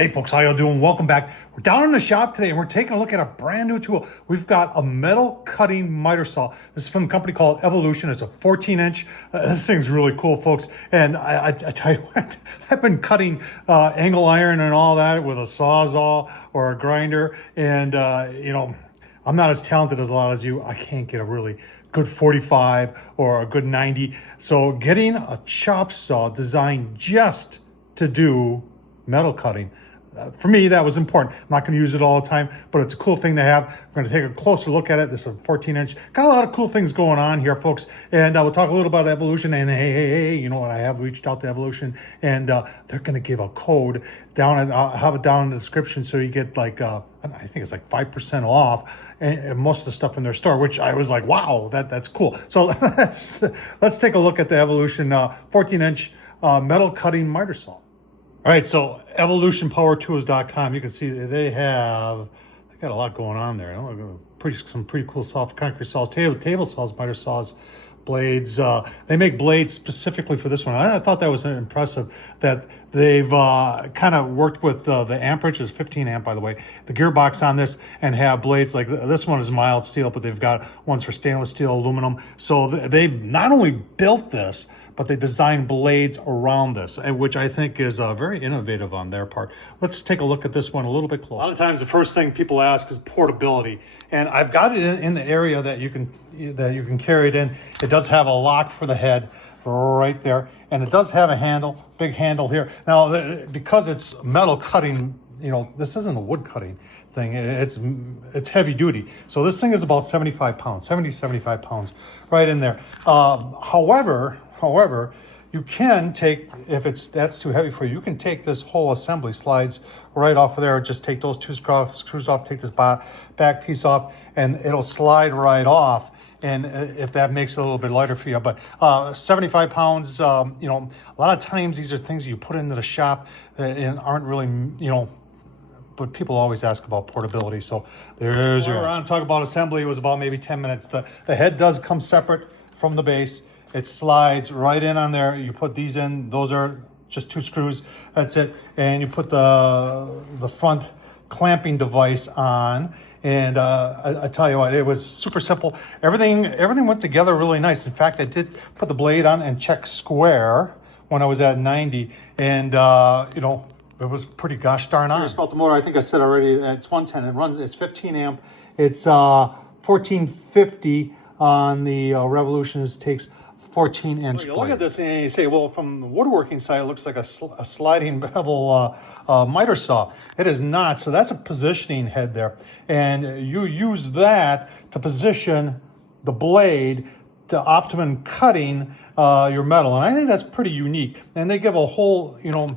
Hey folks, how y'all doing? Welcome back. We're down in the shop today and we're taking a look at a brand new tool. We've got a metal cutting miter saw. This is from a company called Evolution. It's a 14-inch. This thing's really cool, folks. And I tell you what, I've been cutting angle iron and all that with a Sawzall or a grinder. And, you know, I'm not as talented as a lot of you. I can't get a really good 45 or a good 90. So getting a chop saw designed just to do metal cutting, for me, that was important. I'm not going to use it all the time, but it's a cool thing to have. We're going to take a closer look at it. This is a 14-inch. Got a lot of cool things going on here, folks. And we'll talk a little about Evolution. And hey, you know what? I have reached out to Evolution, and they're going to give a code down, and I'll have it down in the description, so you get like, I think it's like 5% off and most of the stuff in their store, which I was like, wow, that's cool. So let's take a look at the Evolution 14-inch metal cutting miter saw. All right, so evolutionpowertools.com, you can see they got a lot going on there. Some pretty cool soft concrete saws, table saws, miter saws, blades. They make blades specifically for this one. I thought that was impressive that they've kind of worked with the amperage is 15 amp, by the way, the gearbox on this, and have blades like this one is mild steel, but they've got ones for stainless steel, aluminum. So they've not only built this, but they designed blades around this, which I think is very innovative on their part. Let's take a look at this one a little bit closer. A lot of times the first thing people ask is portability, and I've got it in the area that you can carry it in. It does have a lock for the head right there, and it does have a handle, big handle here. Now, because it's metal cutting, you know, this isn't a wood cutting thing. It's heavy duty. So this thing is about 75 pounds, 75 pounds right in there. However, you can take, if that's too heavy for you, you can take this whole assembly, slides right off of there, just take those two screws off, take this back piece off, and it'll slide right off. And if that makes it a little bit lighter for you, but 75 pounds, you know, a lot of times these are things you put into the shop and aren't really, you know, but people always ask about portability. So there's your answer. Talk about assembly. It was about maybe 10 minutes. The head does come separate from the base. It slides right in on there. You put these in. Those are just two screws. That's it. And you put the front clamping device on. And I tell you what, it was super simple. Everything went together really nice. In fact, I did put the blade on and check square when I was at 90. And, you know, it was pretty gosh darn on. Here's about the motor. I think I said already, it's 110. It's 15 amp. It's 1450 on the Revolution. It takes 14-inch. You look at this and you say, well, from the woodworking side, it looks like a sliding bevel miter saw. It is not. So that's a positioning head there. And you use that to position the blade to optimum cutting your metal. And I think that's pretty unique. And they give a whole, you know,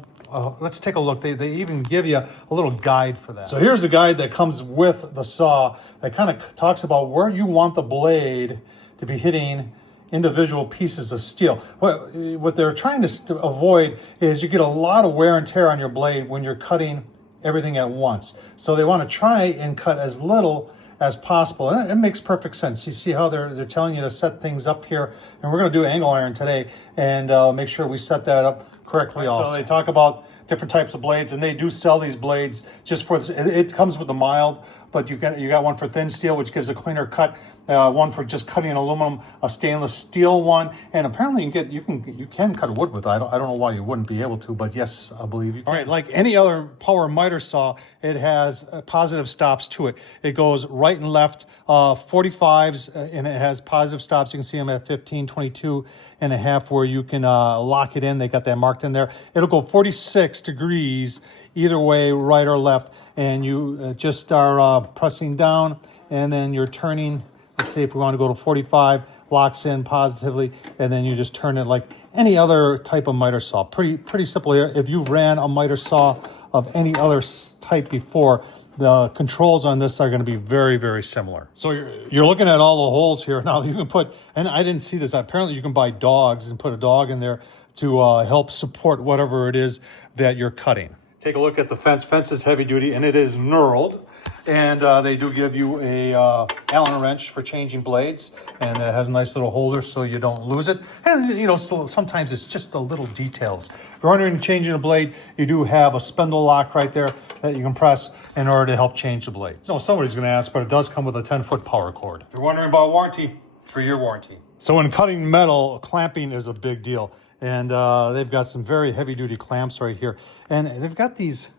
let's take a look. They even give you a little guide for that. So here's the guide that comes with the saw that kind of talks about where you want the blade to be hitting individual pieces of steel. What they're trying to avoid is you get a lot of wear and tear on your blade when you're cutting everything at once. So they want to try and cut as little as possible. And it makes perfect sense. You see how they're telling you to set things up here. And we're going to do angle iron today and make sure we set that up correctly also. So they talk about different types of blades, and they do sell these blades just for this. It comes with the mild, but you got one for thin steel, which gives a cleaner cut. One for just cutting aluminum, a stainless steel one, and apparently you can cut wood with it. I don't know why you wouldn't be able to, but yes, I believe you can. All right, like any other power miter saw, it has positive stops to it. It goes right and left, 45s, and it has positive stops. You can see them at 15, 22 and a half, where you can lock it in. They got that marked in there. It'll go 46 degrees either way, right or left, and you just are pressing down, and then you're turning. Let's see if we want to go to 45, locks in positively, and then you just turn it like any other type of miter saw. Pretty simple here. If you've ran a miter saw of any other type before, the controls on this are going to be very, very similar. So you're looking at all the holes here. Now you can put, and I didn't see this, apparently you can buy dogs and put a dog in there to help support whatever it is that you're cutting. Take a look at the fence. Fence is heavy duty, and it is knurled. And they do give you a Allen wrench for changing blades, and it has a nice little holder so you don't lose it. And you know, so sometimes it's just the little details. If you're wondering changing a blade, you do have a spindle lock right there that you can press in order to help change the blade. So somebody's going to ask, but it does come with a 10-foot power cord. If you're wondering about warranty, 3-year warranty. So when cutting metal, clamping is a big deal. And they've got some very heavy-duty clamps right here. And they've got these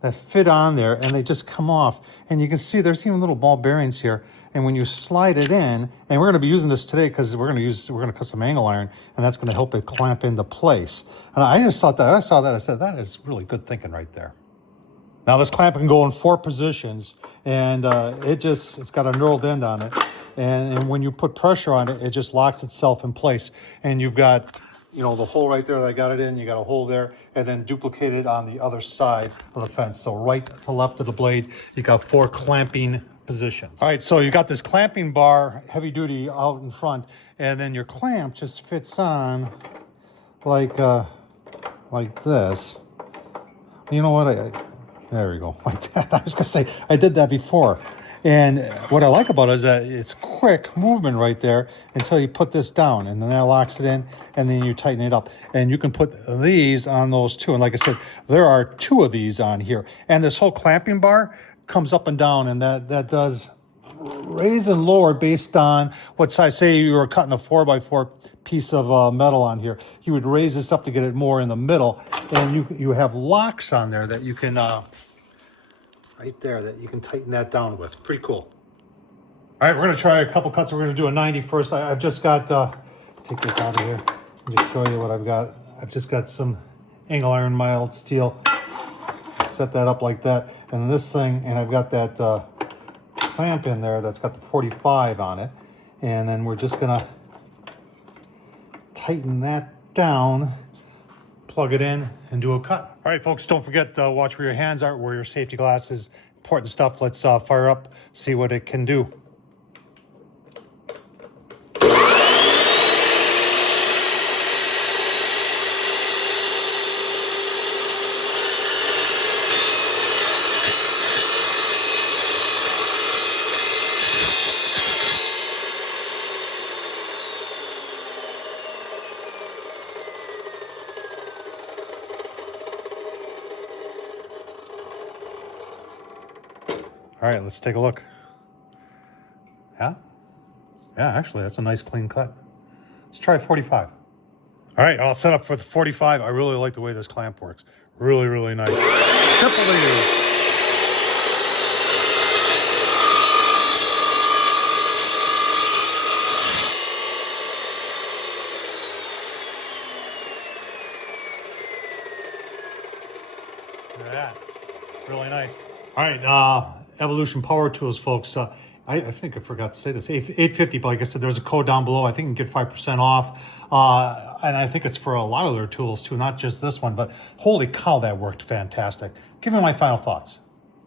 that fit on there, and they just come off. And you can see there's even little ball bearings here. And when you slide it in, and we're going to be using this today because we're going to cut some angle iron, and that's going to help it clamp into place. And I just thought that, I saw that, I said, that is really good thinking right there. Now this clamp can go in 4 positions, and it's got a knurled end on it. And when you put pressure on it, it just locks itself in place. And you've got, you know, the hole right there that I got it in, you got a hole there, and then duplicated on the other side of the fence. So right to left of the blade, you got 4 clamping positions. All right, so you got this clamping bar, heavy duty out in front, and then your clamp just fits on like this. You know what? There we go. Like that. I was gonna say I did that before. And what I like about it is that it's quick movement right there until you put this down, and then that locks it in, and then you tighten it up. And you can put these on those too. And like I said, there are 2 of these on here. And this whole clamping bar comes up and down, and that does raise and lower based on what size. Say you were cutting a 4x4 piece of metal on here. You would raise this up to get it more in the middle, and you have locks on there that you can... right there, that you can tighten that down with. Pretty cool. All right, we're going to try a couple cuts. We're going to do a 90 first. I've just got, take this out of here. Let me show you what I've got. I've just got some angle iron mild steel. Set that up like that. And this thing, and I've got that clamp in there that's got the 45 on it. And then we're just going to tighten that down, plug it in, and do a cut. All right, folks, don't forget to watch where your hands are, wear your safety glasses, important stuff. Let's fire up, see what it can do. All right, let's take a look. Yeah, actually, that's a nice clean cut. Let's try 45. All right, I'll set up for the 45. I really like the way this clamp works. Really, really nice. Triple E. Look at that. Really nice. All right, Evolution Power Tools, folks. I think I forgot to say this. 850, but like I said, there's a code down below. I think you can get 5% off. And I think it's for a lot of their tools too, not just this one, but holy cow, that worked fantastic. Give me my final thoughts.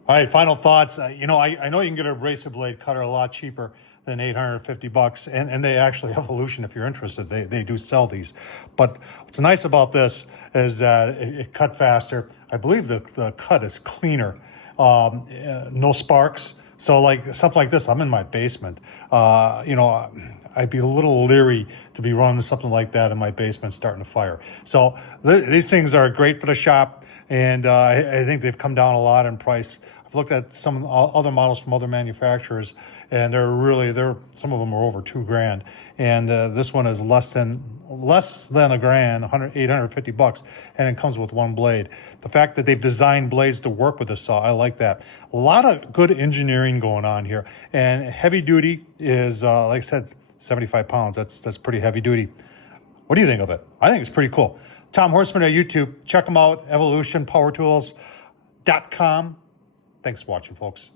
All right, final thoughts. You know, I know you can get a abrasive blade cutter a lot cheaper than $850, and they actually, Evolution, if you're interested, they do sell these. But what's nice about this is that it cut faster. I believe the cut is cleaner. No sparks. So like something like this, I'm in my basement. You know, I'd be a little leery to be running something like that in my basement starting a fire. So these things are great for the shop, and I think they've come down a lot in price. I've looked at some other models from other manufacturers, and some of them are over $2,000, and this one is less than a grand, $850, and it comes with 1 blade. The fact that they've designed blades to work with the saw, I like that. A lot of good engineering going on here, and heavy duty is like I said, 75 pounds. That's pretty heavy duty. What do you think of it? I think it's pretty cool. Tom Horsman at YouTube. Check them out. EvolutionPowerTools.com. Thanks for watching, folks.